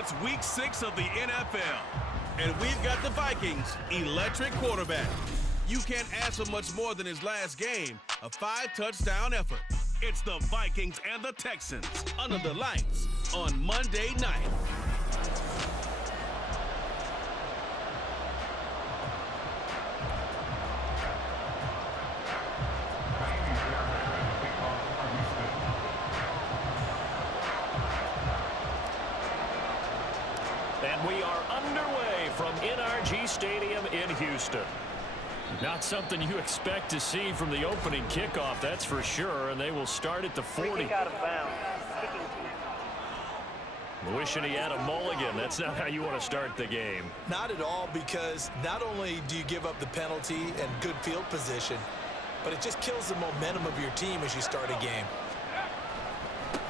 It's week 6 of the NFL, and we've got the Vikings' electric quarterback. You can't ask for much more than his last game, a 5-touchdown effort. It's the Vikings and the Texans under the lights on Monday night. And we are underway from NRG Stadium in Houston. Not something you expect to see from the opening kickoff, that's for sure, and they will start at the 40. Wishing he had a mulligan. That's not how you want to start the game. Not at all, because not only do you give up the penalty and good field position, but it just kills the momentum of your team as you start a game.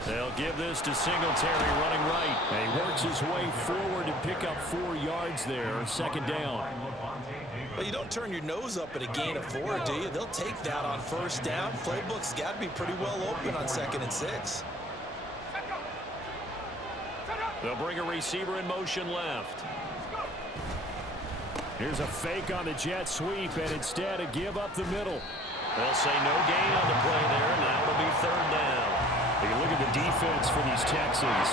They'll give this to Singletary running right. And he works his way forward to pick up 4 yards there. Second down. Well, you don't turn your nose up at a gain of 4, do you? They'll take that on first down. Playbook's got to be pretty well open on 2nd and 6. They'll bring a receiver in motion left. Here's a fake on the jet sweep, and instead a give up the middle. They'll say no gain on the play there. Now it'll be 3rd down. You look at the defense for these Texans.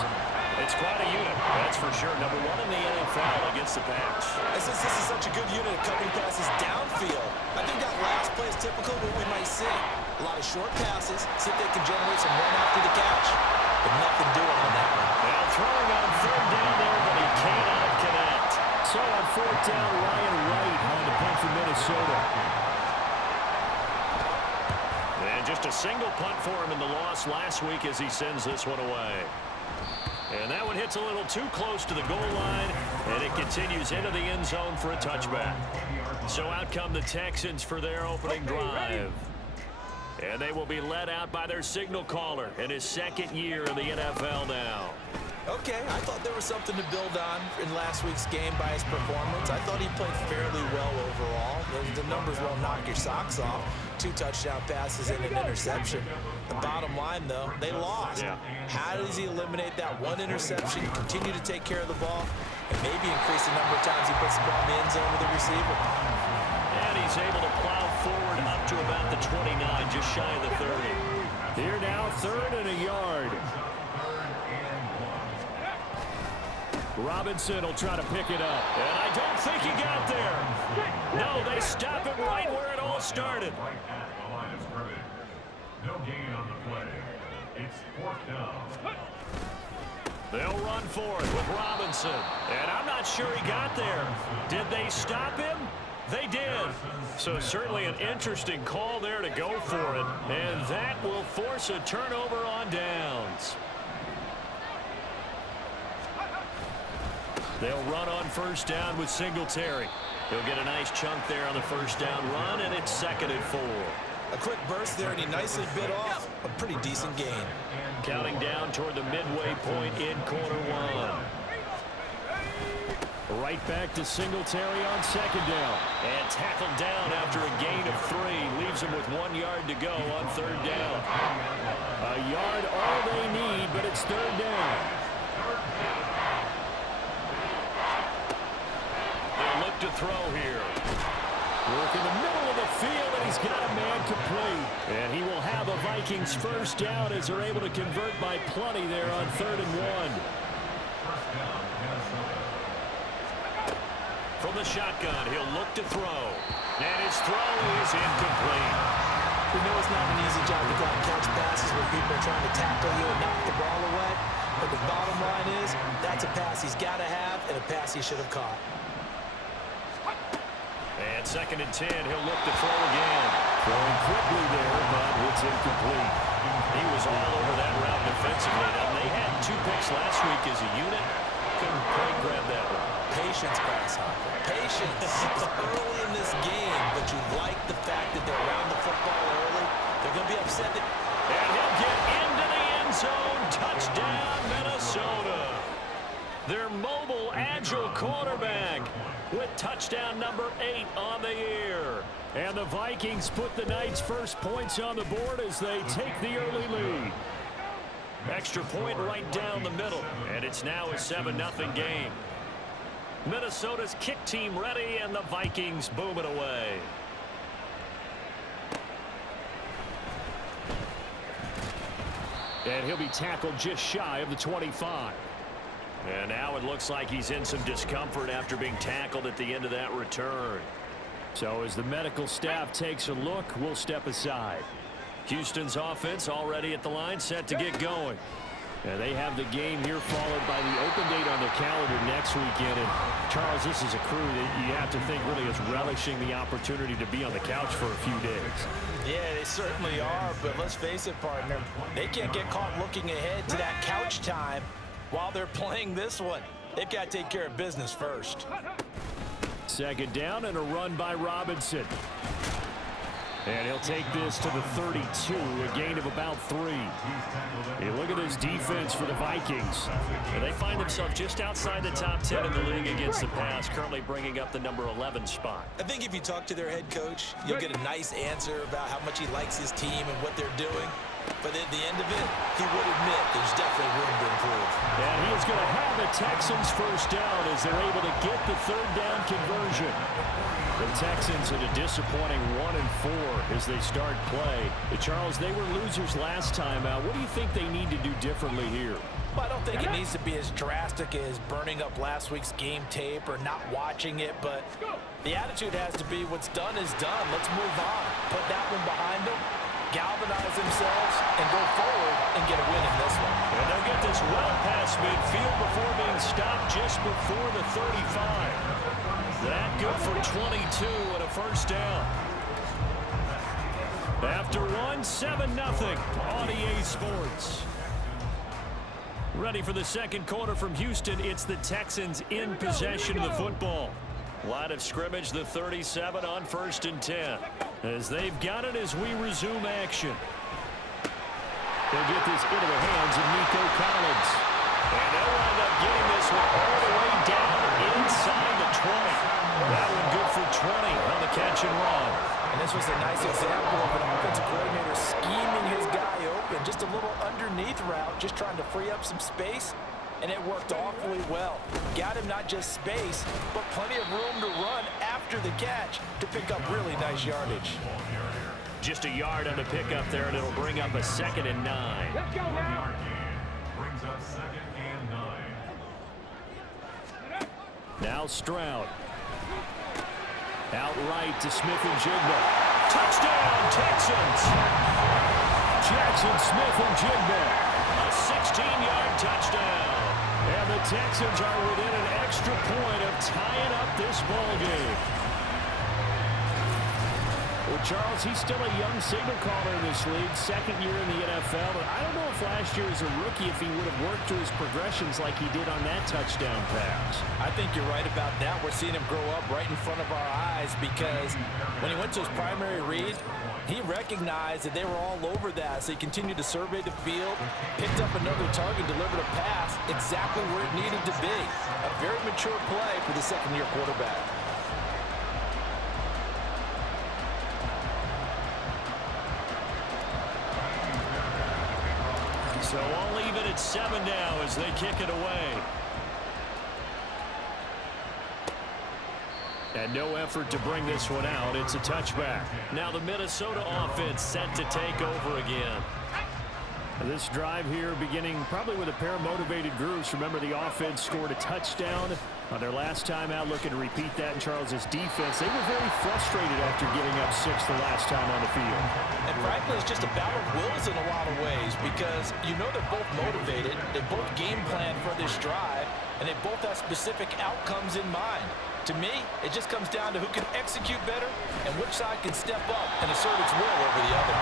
It's quite a unit, that's for sure. Number 1 in the NFL against the pass. And since this is such a good unit of covering passes downfield, I think that last play is typical of what we might see. A lot of short passes, see if they can generate some run after the catch, but nothing doing on that one. Now throwing on 3rd down there, but he cannot connect. So on 4th down, Ryan Wright on the punt for Minnesota. And just a single punt for him in the loss last week as he sends this one away. And that one hits a little too close to the goal line, and it continues into the end zone for a touchback. So out come the Texans for their opening drive. And they will be led out by their signal caller in his 2nd year in the NFL now. Okay, I thought there was something to build on in last week's game by his performance. I thought he played fairly well overall. The numbers won't knock your socks off. 2 touchdown passes and an interception. The bottom line, though, they lost. Yeah. How does he eliminate that 1 interception, continue to take care of the ball, and maybe increase the number of times he puts the ball in the end zone with the receiver? And he's able to plow forward up to about the 29, just shy of the 30. Here now, 3rd and a yard. Robinson will try to pick it up. And I don't think he got there. No, they stop him right where it all started. No gain on the play. It's 4th down. They'll run for it with Robinson. And I'm not sure he got there. Did they stop him? They did. So certainly an interesting call there to go for it. And that will force a turnover on downs. They'll run on 1st down with Singletary. He'll get a nice chunk there on the 1st down run, and it's 2nd and 4. A quick burst there, and he nicely bit off a pretty decent gain. Counting down toward the midway point in quarter 1. Right back to Singletary on 2nd down. And tackled down after a gain of 3. Leaves him with 1 yard to go on 3rd down. A yard all they need, but it's 3rd down. To throw here. Work in the middle of the field, and he's got a man complete. And he will have a Vikings 1st down as they're able to convert by plenty there on 3rd and 1. From the shotgun, he'll look to throw. And his throw is incomplete. We know it's not an easy job to go and catch passes when people are trying to tackle you and knock the ball away. But the bottom line is, that's a pass he's got to have and a pass he should have caught. And 2nd and 10, he'll look to throw again. Throwing quickly there, but it's incomplete. He was all over that route defensively. Now, they had 2 picks last week as a unit. Couldn't quite grab that one. Patience, Grasshopper. Patience. It's early in this game, but you like the fact that they're around the football early. They're going to be upset that... And he'll get into the end zone. Touchdown, Minnesota. Their mobile, agile quarterback with touchdown number 8 on the year. And the Vikings put the night's first points on the board as they take the early lead. Extra point right down the middle. And it's now a 7-0 game. Minnesota's kick team ready, and the Vikings boom it away. And he'll be tackled just shy of the 25. And now it looks like he's in some discomfort after being tackled at the end of that return. So as the medical staff takes a look, we'll step aside. Houston's offense already at the line, set to get going. And they have the game here followed by the open date on their calendar next weekend. And Charles, this is a crew that you have to think really is relishing the opportunity to be on the couch for a few days. Yeah, they certainly are, but let's face it, partner. They can't get caught looking ahead to that couch time while they're playing this one. They've got to take care of business first. Second down and a run by Robinson. And he'll take this to the 32, a gain of about 3. You look at this defense for the Vikings. And they find themselves just outside the top 10 in the league against the pass, currently bringing up the number 11 spot. I think if you talk to their head coach, you'll get a nice answer about how much he likes his team and what they're doing. But at the end of it, he would admit there's definitely room to improve. And he is going to have the Texans first down as they're able to get the third down conversion. The Texans at a disappointing 1-4 as they start play. Charles, they were losers last time out. What do you think they need to do differently here? Well, I don't think it needs to be as drastic as burning up last week's game tape or not watching it, but the attitude has to be what's done is done. Let's move on. Put that one behind them, galvanize themselves, and go forward and get a win in this one. And they'll get this well past midfield before being stopped just before the 35. That good for 22 and a first down. After one, 7-0 on EA Sports. Ready for the second quarter from Houston. It's the Texans in possession of the football. Line of scrimmage, the 37 on 1st and 10. As they've got it as we resume action. They'll get this into the hands of Nico Collins. And they'll wind up getting this one all the way down inside the 20. That one good for 20 on the catch and run. And this was a nice example of an offensive coordinator scheming his guy open. Just a little underneath route, just trying to free up some space. And it worked awfully well. Got him not just space, but plenty of room to run after the catch to pick up really nice yardage. Just a yard on the pickup there, and it'll bring up a 2nd and 9. Let's go now. Brings up 2nd and 9. Now Stroud. Outright to Smith-Njigba. Touchdown, Texans! Jackson Smith-Njigba. A 16-yard touchdown. And the Texans are within an extra point of tying up this ball game. Well, Charles, he's still a young signal caller in this league, 2nd year in the NFL. But I don't know if last year as a rookie, if he would have worked through his progressions like he did on that touchdown pass. I think you're right about that. We're seeing him grow up right in front of our eyes because when he went to his primary read, he recognized that they were all over that, so he continued to survey the field, picked up another target, delivered a pass exactly where it needed to be. A very mature play for the second-year quarterback. So I'll leave it at 7 now as they kick it away. And no effort to bring this one out. It's a touchback. Now the Minnesota offense set to take over again. This drive here beginning probably with a pair of motivated groups. Remember, the offense scored a touchdown on their last time out, looking to repeat that in Charles's defense. They were very frustrated after giving up 6 the last time on the field. And frankly, it's just a battle of wills in a lot of ways because you know they're both motivated, they both game plan for this drive, and they both have specific outcomes in mind. To me, it just comes down to who can execute better and which side can step up and assert its will over the other.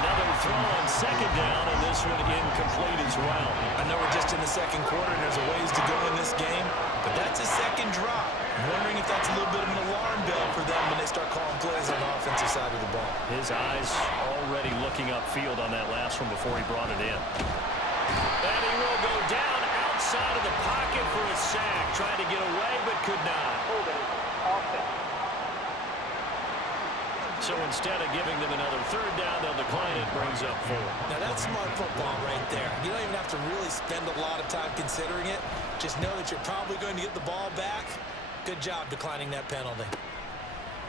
Another throw on 2nd down, and this one incomplete as well. I know we're just in the second quarter and there's a ways to go in this game, but that's a second drop. I'm wondering if that's a little bit of an alarm bell for them when they start calling plays on the offensive side of the ball. His eyes already looking upfield on that last one before he brought it in. And he will go down outside of the pocket for a sack. Tried to get away, but could not. Holding offense. So instead of giving them another third down, they'll decline it, brings up 4. Now that's smart football right there. You don't even have to really spend a lot of time considering it. Just know that you're probably going to get the ball back. Good job declining that penalty.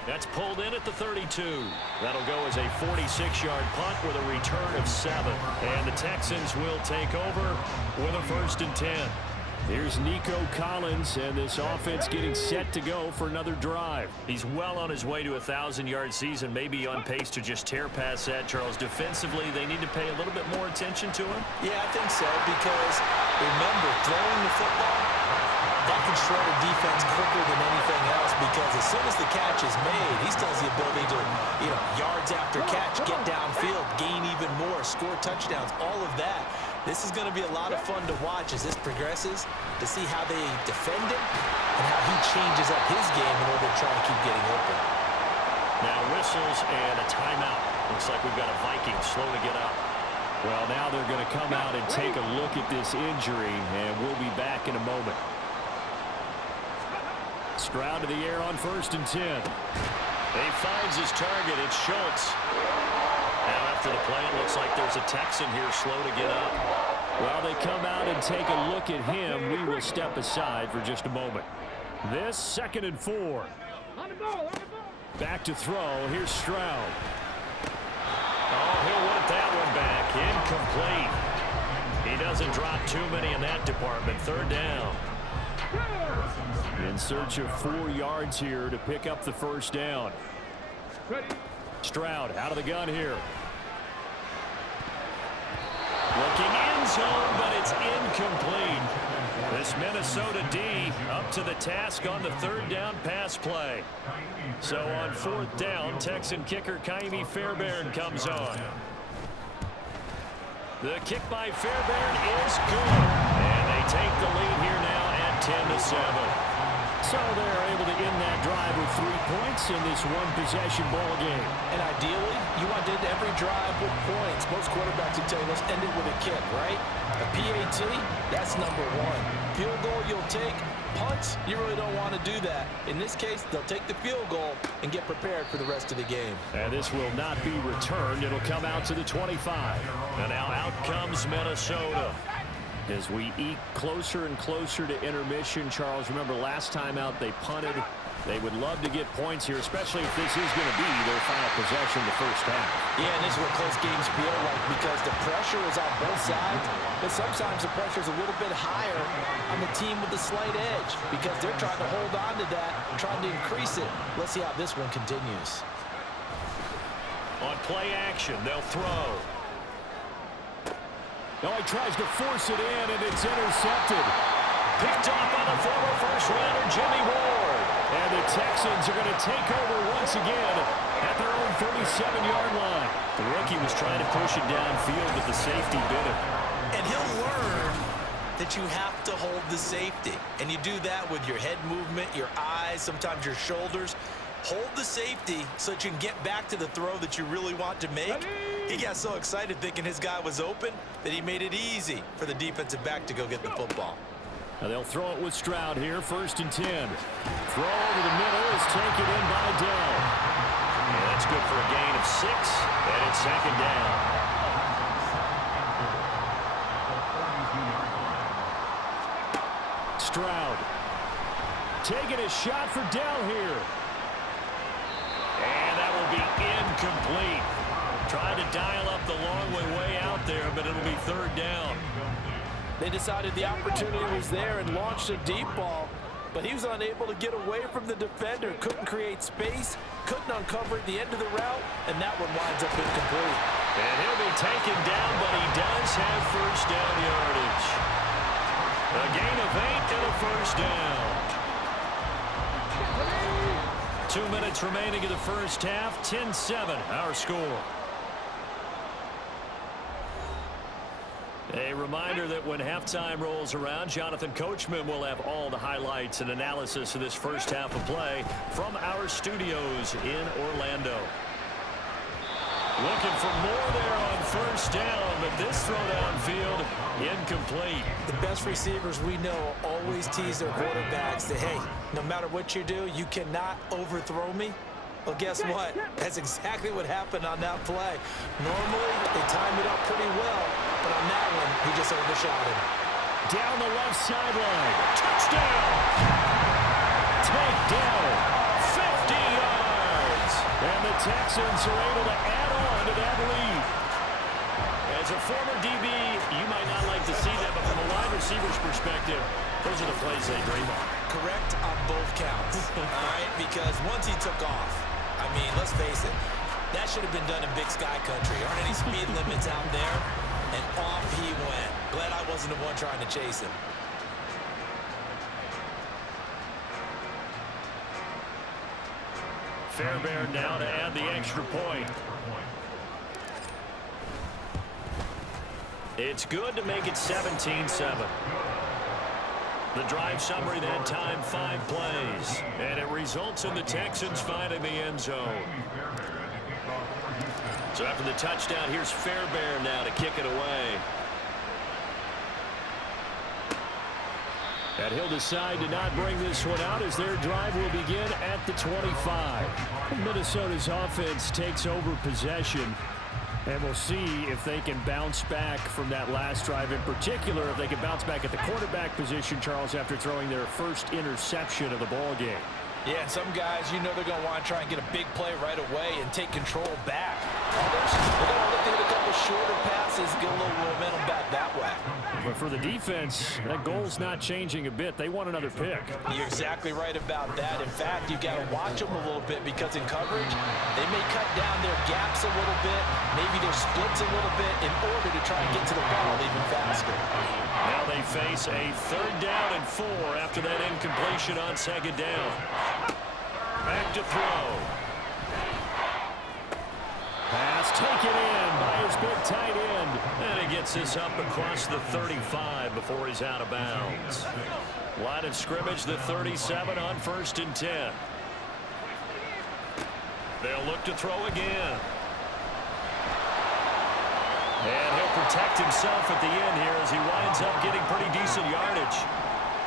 That's pulled in at the 32. That'll go as a 46-yard punt with a return of 7. And the Texans will take over with a 1st and 10. Here's Nico Collins, and this offense getting set to go for another drive. He's well on his way to a 1,000-yard season, maybe on pace to just tear past that, Charles. Defensively, they need to pay a little bit more attention to him. Yeah, I think so, because remember, throwing the football, that can shred a defense quicker than anything else, because as soon as the catch is made, he still has the ability to, yards after catch, get downfield, gain even more, score touchdowns, all of that. This is going to be a lot of fun to watch as this progresses, to see how they defend him and how he changes up his game in order to try and keep getting open. Now whistles and a timeout. Looks like we've got a Viking slow to get up. Well, now they're going to come out and take a look at this injury, and we'll be back in a moment. Stroud to the air on 1st and 10. He finds his target. It's Schultz. Now after the play, it looks like there's a Texan here slow to get up. Well, they come out and take a look at him. We will step aside for just a moment. This 2nd and 4. Back to throw. Here's Stroud. Oh, he'll want that one back. Incomplete. He doesn't drop too many in that department. 3rd down. In search of 4 yards here to pick up the 1st down. Stroud out of the gun here. Looking end zone, but it's incomplete. This Minnesota D up to the task on the 3rd down pass play. So on 4th down, Texan kicker Kaimi Fairbairn comes on. The kick by Fairbairn is good. And they take the lead here now at 10-7. So they're able to end that drive with 3 points in this one-possession ball game. And ideally, you want to end every drive with points. Most quarterbacks would tell you, let's end it with a kick, right? A PAT, that's number 1. Field goal, you'll take. Punts, you really don't want to do that. In this case, they'll take the field goal and get prepared for the rest of the game. And this will not be returned. It'll come out to the 25. And now out comes Minnesota. As we eke closer and closer to intermission, Charles, remember last time out they punted. They would love to get points here, especially if this is going to be their final possession the 1st half. Yeah, and this is what close games feel like, because the pressure is on both sides, but sometimes the pressure is a little bit higher on the team with the slight edge, because they're trying to hold on to that, trying to increase it. Let's see how this one continues. On play action, they'll throw. No, he tries to force it in, and it's intercepted. Picked off by the former first-rounder Jimmy Ward. And the Texans are going to take over once again at their own 37-yard line. The rookie was trying to push it downfield, but the safety bit him. And he'll learn that you have to hold the safety. And you do that with your head movement, your eyes, sometimes your shoulders. Hold the safety so that you can get back to the throw that you really want to make. He got so excited thinking his guy was open that he made it easy for the defensive back to go get the football. Now they'll throw it with Stroud here, 1st and 10. Throw over the middle is taken in by Dell. Yeah, that's good for a gain of 6, and it's 2nd down. Stroud taking a shot for Dell here. And that will be incomplete. Tried to dial up the long way out there, but it'll be 3rd down. They decided the opportunity was there and launched a deep ball, but he was unable to get away from the defender, couldn't create space, couldn't uncover at the end of the route, and that one winds up incomplete. And he'll be taken down, but he does have 1st down yardage. A gain of 8 and a 1st down. 2 minutes remaining in the 1st half, 10-7, our score. A reminder that when halftime rolls around, Jonathan Coachman will have all the highlights and analysis of this 1st half of play from our studios in Orlando. Looking for more there on 1st down, but this throw downfield incomplete. The best receivers we know always tease their quarterbacks that, hey, no matter what you do, you cannot overthrow me. Well, guess what? That's exactly what happened on that play. Normally, they time it up pretty well, but on that one, he just overshot it. Down the left sideline. Touchdown! Takedown. 50 yards. And the Texans are able to add on to that lead. As a former DB, you might not like to see that, but from a wide receiver's perspective, those are the plays they dream of. Correct on both counts, all right? Because once he took off, I mean, let's face it, that should have been done in Big Sky Country. Aren't any speed limits out there? And off he went. Glad I wasn't the one trying to chase him. Fairbairn now to add the extra point. It's good to make it 17-7. The drive summary that time, 5 plays. And it results in the Texans finding the end zone. So after the touchdown, here's Fairbairn now to kick it away. And he'll decide to not bring this one out as their drive will begin at the 25. Minnesota's offense takes over possession. And we'll see if they can bounce back from that last drive. In particular, if they can bounce back at the quarterback position, Charles, after throwing their first interception of the ball game. Yeah, and some guys, you know they're going to want to try and get a big play right away and take control back. Others, they're going to look to hit a couple shorter passes, get a little momentum back that way. But for the defense, that goal's not changing a bit. They want another pick. You're exactly right about that. In fact, you've got to watch them a little bit because in coverage, they may cut down their gaps a little bit, maybe their splits a little bit in order to try and get to the ball even faster. Now they face a 3rd down and 4 after that incompletion on 2nd down. Back to throw. Pass taken in by his big tight end. And he gets this up across the 35 before he's out of bounds. Line of scrimmage, the 37 on 1st and 10. They'll look to throw again. And he'll protect himself at the end here as he winds up getting pretty decent yardage.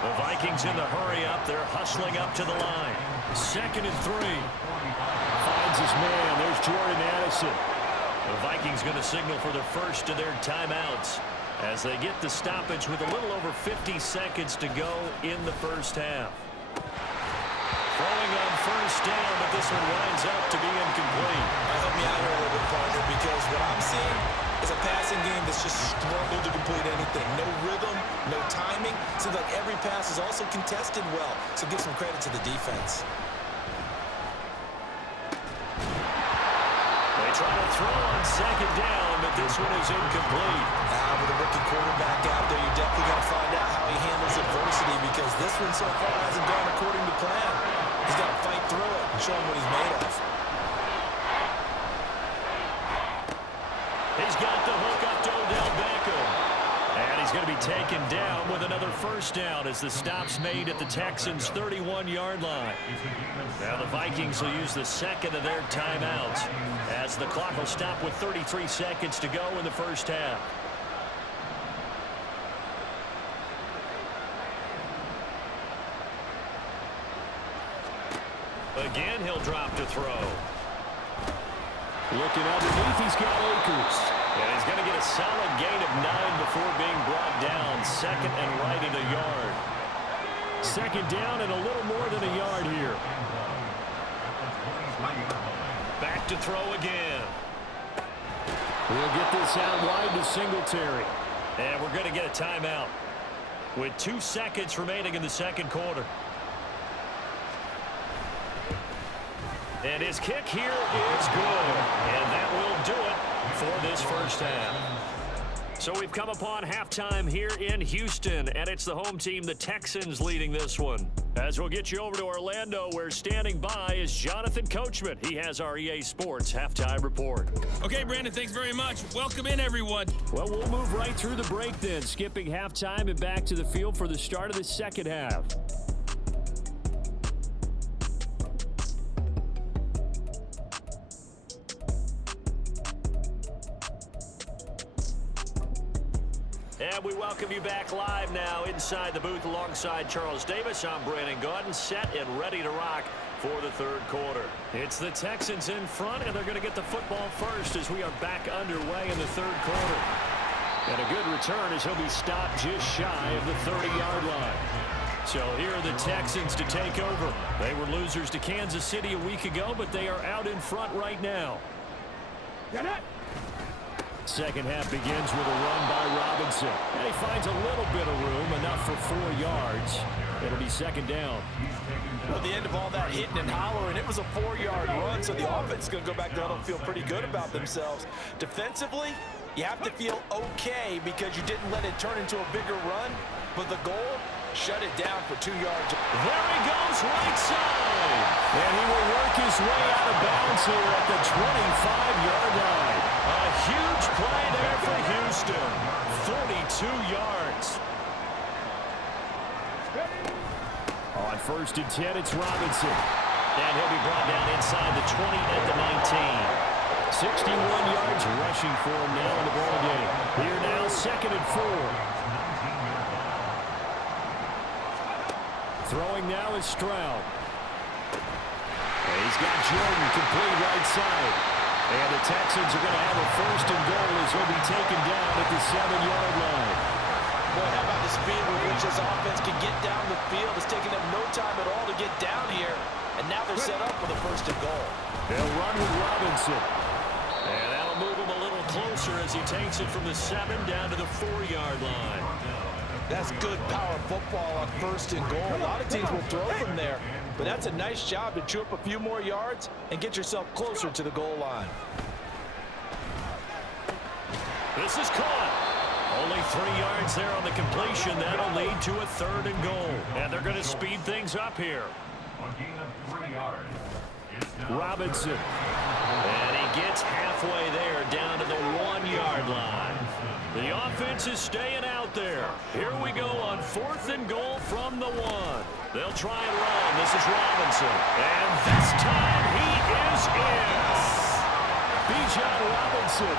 The Vikings in the hurry up. They're hustling up to the line. 2nd and 3. Finds his man. There's Jordan Addison. The Vikings going to signal for the first of their timeouts as they get the stoppage with a little over 50 seconds to go in the first half. Throwing on 1st down, but this one winds up to be incomplete. Help me out here a little bit, partner, because what I'm seeing is a passing game that's just struggled to complete anything. No rhythm, no timing. Seems like every pass is also contested well, so give some credit to the defense. They try to throw on 2nd down, but this one is incomplete. With a rookie quarterback out there, you're definitely going to find out how he handles adversity because this one so far hasn't gone according to plan. He's got to fight through it and show him what he's made of. He's got the hook up to Odell Beckham. And he's going to be taken down with another 1st down as the stop's made at the Texans' 31-yard line. Now the Vikings will use the 2nd of their timeouts as the clock will stop with 33 seconds to go in the first half. Again, he'll drop to throw. Looking underneath, he's got Akers. And he's going to get a solid gain of 9 before being brought down. 2nd and right at a yard. 2nd down and a little more than a yard here. Back to throw again. We'll get this out wide to Singletary. And we're going to get a timeout with 2 seconds remaining in the 2nd quarter. And his kick here is good. And that will do it for this first half. So we've come upon halftime here in Houston, and it's the home team, the Texans, leading this one. As we'll get you over to Orlando, where standing by is Jonathan Coachman. He has our EA Sports halftime report. Okay, Brandon, thanks very much. Welcome in, everyone. Well, we'll move right through the break then, skipping halftime and back to the field for the start of the second half. And we welcome you back live now inside the booth alongside Charles Davis. I'm Brandon Gaudin, set and ready to rock for the third quarter. It's the Texans in front, and they're going to get the football first as we are back underway in the third quarter. And a good return as he'll be stopped just shy of the 30-yard line. So here are the Texans to take over. They were losers to Kansas City a week ago, but they are out in front right now. Second half begins with a run by Robinson. And he finds a little bit of room, enough for 4 yards. It'll be second down. Well, at the end of all that hitting and hollering, it was a 4-yard run, so the offense is going to go back there and feel pretty good about themselves. Defensively, you have to feel okay because you didn't let it turn into a bigger run, but the goal, shut it down for 2 yards. There he goes, right side. And he will work his way out of bounds here at the 25-yard line. A huge play there for Houston. 42 yards. On first and 10, it's Robinson. And he'll be brought down inside the 20 at the 19. 61 yards rushing for him now in the ball game. Here now, second and 4. Throwing now is Stroud. And he's got Jordan complete right side. And the Texans are going to have a first and goal as he'll be taken down at the 7-yard line. Boy, how about the speed with which this offense can get down the field? It's taking them no time at all to get down here. And now they're set up for the first and goal. They'll run with Robinson. And that'll move him a little closer as he takes it from the 7 down to the 4-yard line. That's good power football on first and goal. A lot of teams will throw from there, but that's a nice job to chew up a few more yards and get yourself closer to the goal line. This is caught. Only 3 yards there on the completion. That'll lead to a third and goal. And they're going to speed things up here. Robinson. And he gets halfway there down to the 1-yard line. The offense is staying out there. Here we go on fourth and goal from the 1. They'll try and run. This is Robinson. And this time he is in. Bijan Robinson,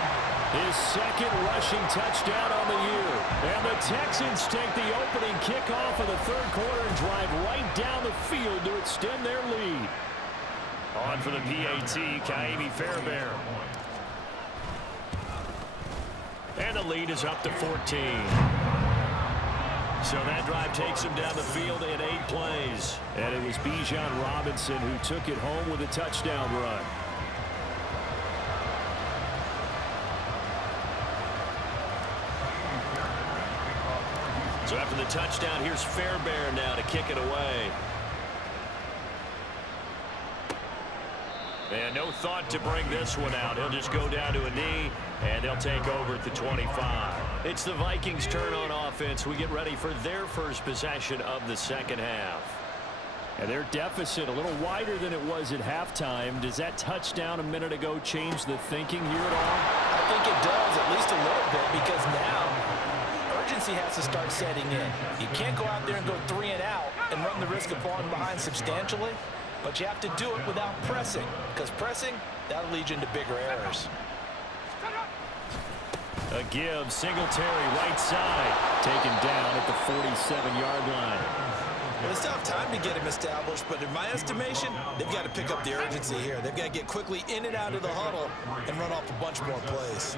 his second rushing touchdown on the year. And the Texans take the opening kickoff of the third quarter and drive right down the field to extend their lead. On for the PAT, Kaimi Fairbairn. And the lead is up to 14. So that drive takes him down the field in 8 plays. And it was Bijan Robinson who took it home with a touchdown run. So after the touchdown, here's Fairbairn now to kick it away. And no thought to bring this one out. He'll just go down to a knee, and they'll take over at the 25. It's the Vikings' turn on offense. We get ready for their first possession of the second half. And their deficit a little wider than it was at halftime. Does that touchdown a minute ago change the thinking here at all? I think it does, at least a little bit, because now urgency has to start setting in. You can't go out there and go 3 and out and run the risk of falling behind substantially. But you have to do it without pressing, because pressing, that'll lead you into bigger errors. A give, Singletary right side, taken down at the 47-yard line. Well, they still have time to get him established, but in my estimation, they've got to pick up the urgency here. They've got to get quickly in and out of the huddle and run off a bunch more plays.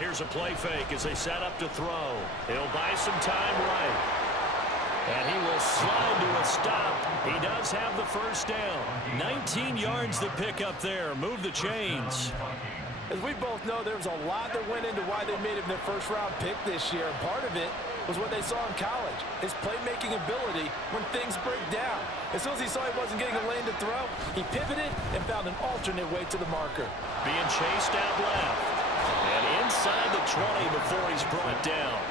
Here's a play fake as they set up to throw. He'll buy some time right. And he will slide to a stop. He does have the first down. 19 yards to pick up there. Move the chains. As we both know, there was a lot that went into why they made him their first-round pick this year. And part of it was what they saw in college, his playmaking ability when things break down. As soon as he saw he wasn't getting a lane to throw, he pivoted and found an alternate way to the marker. Being chased out left. And inside the 20 before he's brought down.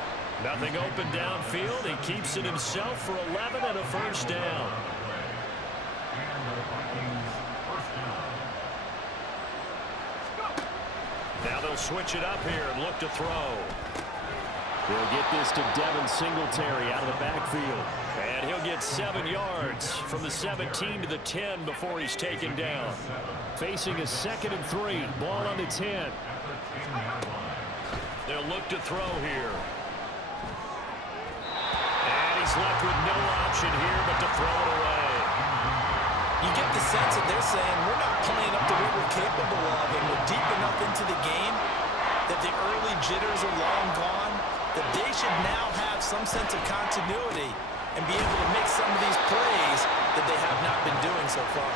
Nothing open downfield. He keeps it himself for 11 and a first down. Now they'll switch it up here and look to throw. They'll get this to Devin Singletary out of the backfield. And he'll get 7 yards from the 17 to the 10 before he's taken down. Facing a 2nd and 3. Ball on the 10. They'll look to throw here. he's left with no option here but to throw it away. You get the sense that they're saying we're not playing up to what we're capable of, and we're deep enough into the game that the early jitters are long gone, that they should now have some sense of continuity and be able to make some of these plays that they have not been doing so far.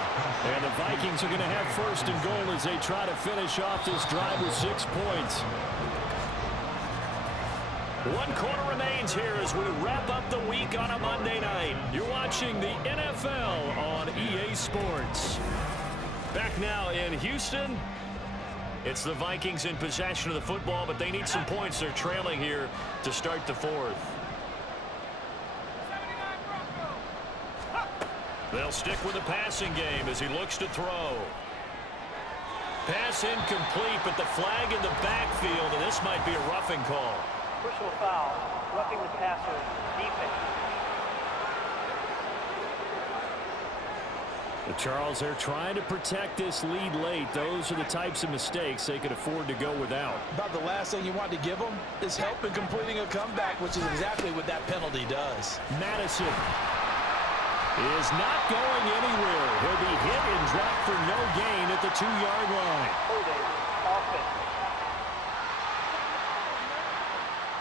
And the Vikings are going to have first and goal as they try to finish off this drive with 6 points. 1 quarter remains here as we wrap up the week on a Monday night. You're watching the NFL on EA Sports. Back now in Houston. It's the Vikings in possession of the football, but they need some points. They're trailing here to start the 4th. They'll stick with the passing game as he looks to throw. Pass incomplete, but the flag in the backfield, and this might be a roughing call. Personal foul, roughing the passer, defense. Charles, they're trying to protect this lead late. Those are the types of mistakes they could afford to go without. About the last thing you want to give them is help in completing a comeback, which is exactly what that penalty does. Madison is not going anywhere. He'll be hit and dropped for no gain at the 2-yard line. Holding, offense.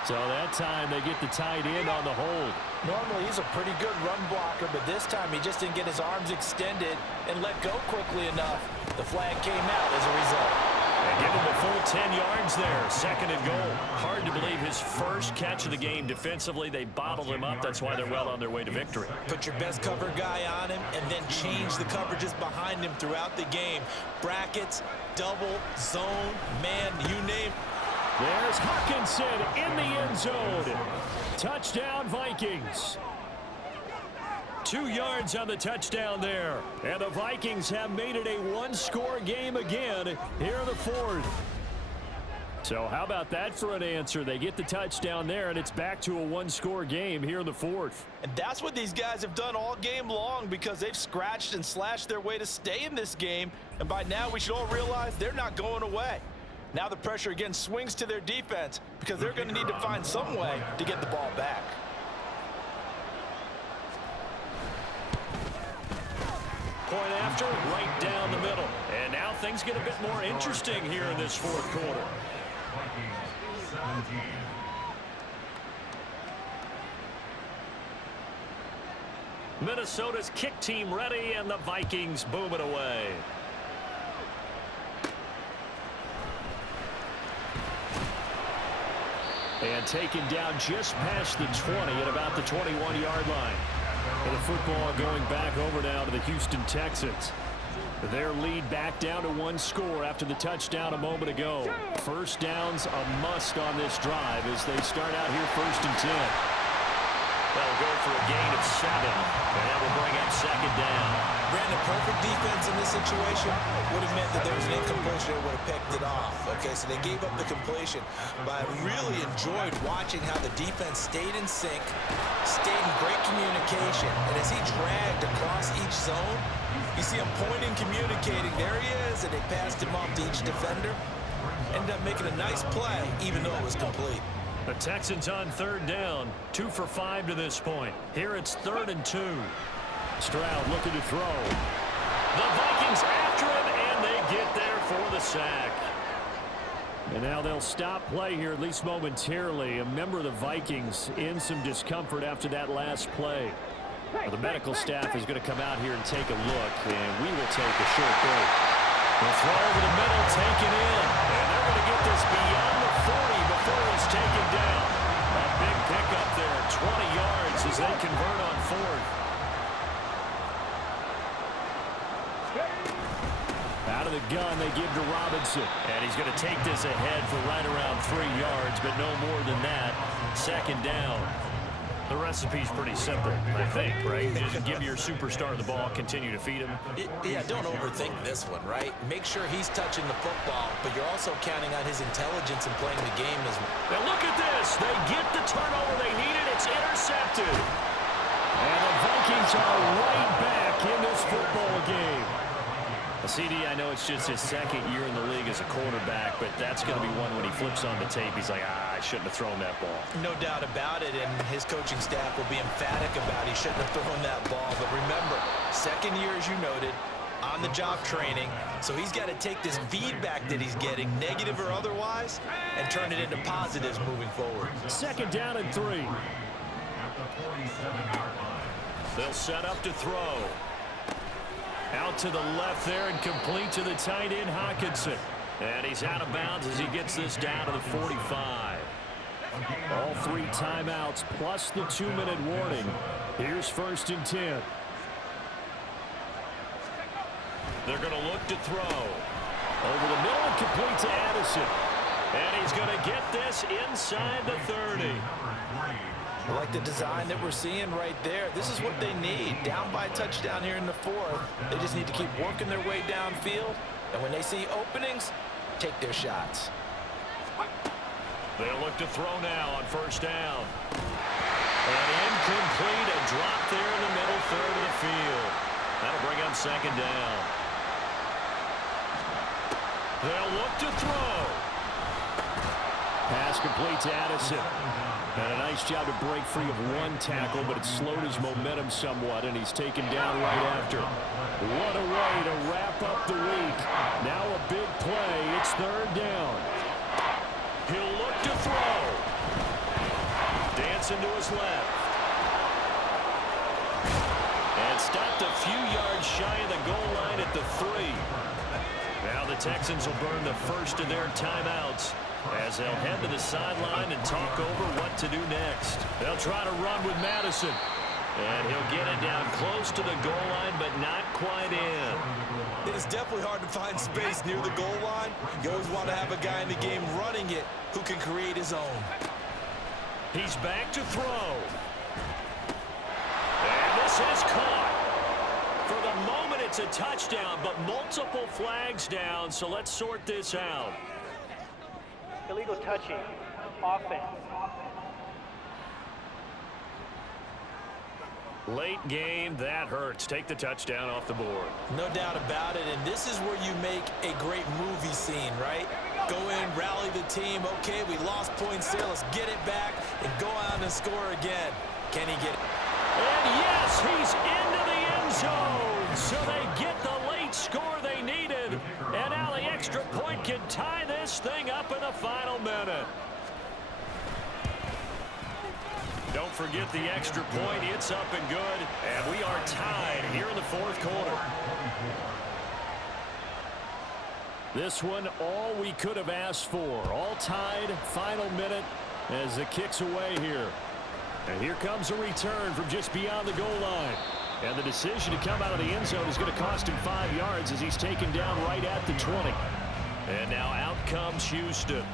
So that time they get the tight end on the hold. Normally he's a pretty good run blocker, but this time he just didn't get his arms extended and let go quickly enough. The flag came out as a result. And give him a full 10 yards there. 2nd and goal. Hard to believe his first catch of the game defensively. They bottled him up. That's why they're well on their way to victory. Put your best cover guy on him and then change the coverages behind him throughout the game. Brackets, double, zone, man, you name. There's Hawkinson in the end zone. Touchdown, Vikings. 2 yards on the touchdown there. And the Vikings have made it a 1-score game again here in the 4th. So how about that for an answer? They get the touchdown there, and it's back to a 1-score game here in the 4th. And that's what these guys have done all game long, because they've scratched and slashed their way to stay in this game. And by now we should all realize they're not going away. Now the pressure again swings to their defense, because they're going to need to find some way to get the ball back. Point after, right down the middle. And now things get a bit more interesting here in this 4th quarter. Vikings 17. Minnesota's kick team ready, and the Vikings boom it away. And taken down just past the 20 at about the 21-yard line. And the football going back over now to the Houston Texans. Their lead back down to 1 score after the touchdown a moment ago. First down's a must on this drive as they start out here 1st and 10. They'll go for a gain of 7, and that will bring up 2nd down. Brandon, perfect defense in this situation would have meant that there was an incompletion and would have picked it off. Okay, so they gave up the completion, but I really enjoyed watching how the defense stayed in sync, stayed in great communication, and as he dragged across each zone, you see him pointing, communicating. There he is, and they passed him off to each defender. Ended up making a nice play, even though it was complete. The Texans on 3rd down, 2 for 5 to this point. Here it's 3rd and 2. Stroud looking to throw. The Vikings after him, and they get there for the sack. And now they'll stop play here, at least momentarily. A member of the Vikings in some discomfort after that last play. Well, the medical staff is going to come out here and take a look, and we will take a short break. The throw over the middle, taken in. And they're going to get this beyond the 40 before he's taken down. A big pickup there, 20 yards as they convert on 4th. Out of the gun, they give to Robinson. And he's going to take this ahead for right around 3 yards, but no more than that. 2nd down. The recipe's pretty simple, I think, right? Just give your superstar the ball, continue to feed him. Yeah, don't overthink this one, right? Make sure he's touching the football, but you're also counting on his intelligence in playing the game as well. Now look at this. They get the turnover they needed. It's intercepted. And the Vikings are right back in this football game. CD, I know it's just his second year in the league as a quarterback, but that's going to be one when he flips on the tape. He's like, I shouldn't have thrown that ball. No doubt about it, and his coaching staff will be emphatic about he shouldn't have thrown that ball. But remember, second year, as you noted, on-the-job training, so he's got to take this feedback that he's getting, negative or otherwise, and turn it into positives moving forward. 2nd down and 3. They'll set up to throw. Out to the left there and complete to the tight end, Hawkinson. And he's out of bounds as he gets this down to the 45. All 3 timeouts plus the 2-minute warning. Here's 1st and 10. They're going to look to throw. Over the middle and complete to Addison. And he's going to get this inside the 30. I like the design that we're seeing right there. This is what they need. Down by a touchdown here in the 4th. They just need to keep working their way downfield. And when they see openings, take their shots. They'll look to throw now on 1st down. And incomplete. A drop there in the middle third of the field. That'll bring up 2nd down. They'll look to throw. Pass complete to Addison. And a nice job to break free of 1 tackle, but it slowed his momentum somewhat, and he's taken down right after. What a way to wrap up the week. Now a big play. It's 3rd down. He'll look to throw. Dancing to his left. And stopped a few yards shy of the goal line at the 3. Now the Texans will burn the first of their timeouts as they'll head to the sideline and talk over what to do next. They'll try to run with Madison. And he'll get it down close to the goal line, but not quite in. It is definitely hard to find space near the goal line. You always want to have a guy in the game running it who can create his own. He's back to throw. And this is caught. For the moment, it's a touchdown, but multiple flags down, so let's sort this out. Illegal touching. Offense. Late game, that hurts. Take the touchdown off the board. No doubt about it, and this is where you make a great movie scene, right? Go in, rally the team. Okay, we lost points there. Let's get it back and go out and score again. Can he get it? And yes, he's into the end zone. So they get the late score they needed. And now the extra point can tie this thing up in the final minute. Don't forget the extra point. It's up and good. And we are tied here in the 4th quarter. This one, all we could have asked for. All tied, final minute as the kick's away here. And here comes a return from just beyond the goal line. And the decision to come out of the end zone is going to cost him 5 yards as he's taken down right at the 20. And now out comes Houston.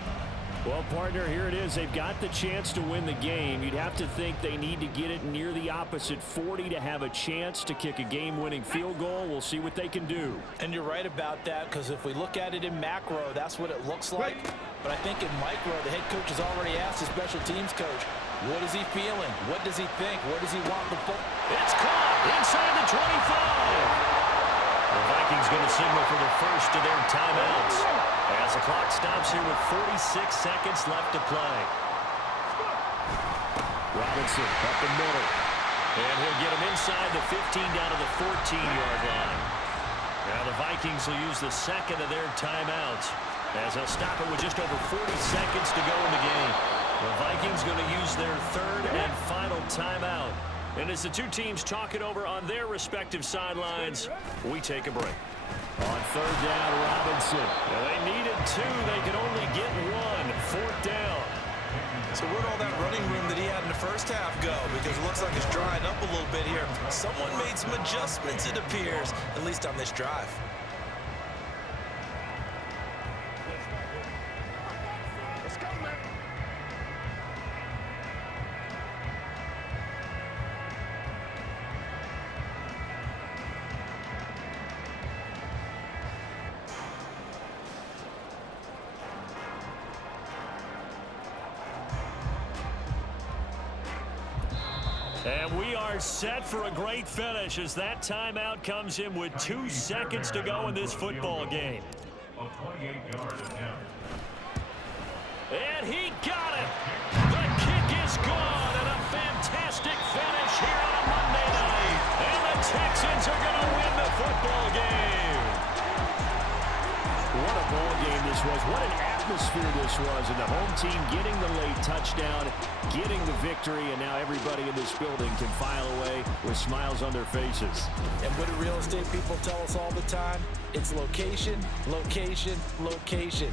Well, partner, here it is. They've got the chance to win the game. You'd have to think they need to get it near the opposite 40 to have a chance to kick a game-winning field goal. We'll see what they can do. And you're right about that, because if we look at it in macro, that's what it looks like. But I think in micro, the head coach has already asked the special teams coach, what is he feeling? What does he think? Where does he want the ball? It's caught inside the 25. The Vikings going to signal for the first of their timeouts as the clock stops here with 46 seconds left to play. Robinson up the middle. And he'll get him inside the 15 down to the 14-yard line. Now the Vikings will use the second of their timeouts as they'll stop it with just over 40 seconds to go in the game. The Vikings going to use their third and final timeout. And as the two teams talk it over on their respective sidelines, we take a break. On 3rd down, Robinson. Now they needed 2. They could only get 1. 4th down. So where'd all that running room that he had in the first half go? Because it looks like it's drying up a little bit here. Someone made some adjustments, it appears, at least on this drive. And we are set for a great finish as that timeout comes in with 2 seconds to go in this football game. A 28-yard attempt. And he got it. The kick is gone, and a fantastic finish here on a Monday night. And the Texans are going to win the football game. What a ball game this was. What an atmosphere this was. And the home team getting the late touchdown, getting the victory, and now everybody in this building can file away with smiles on their faces. And what do real estate people tell us all the time? It's location, location, location.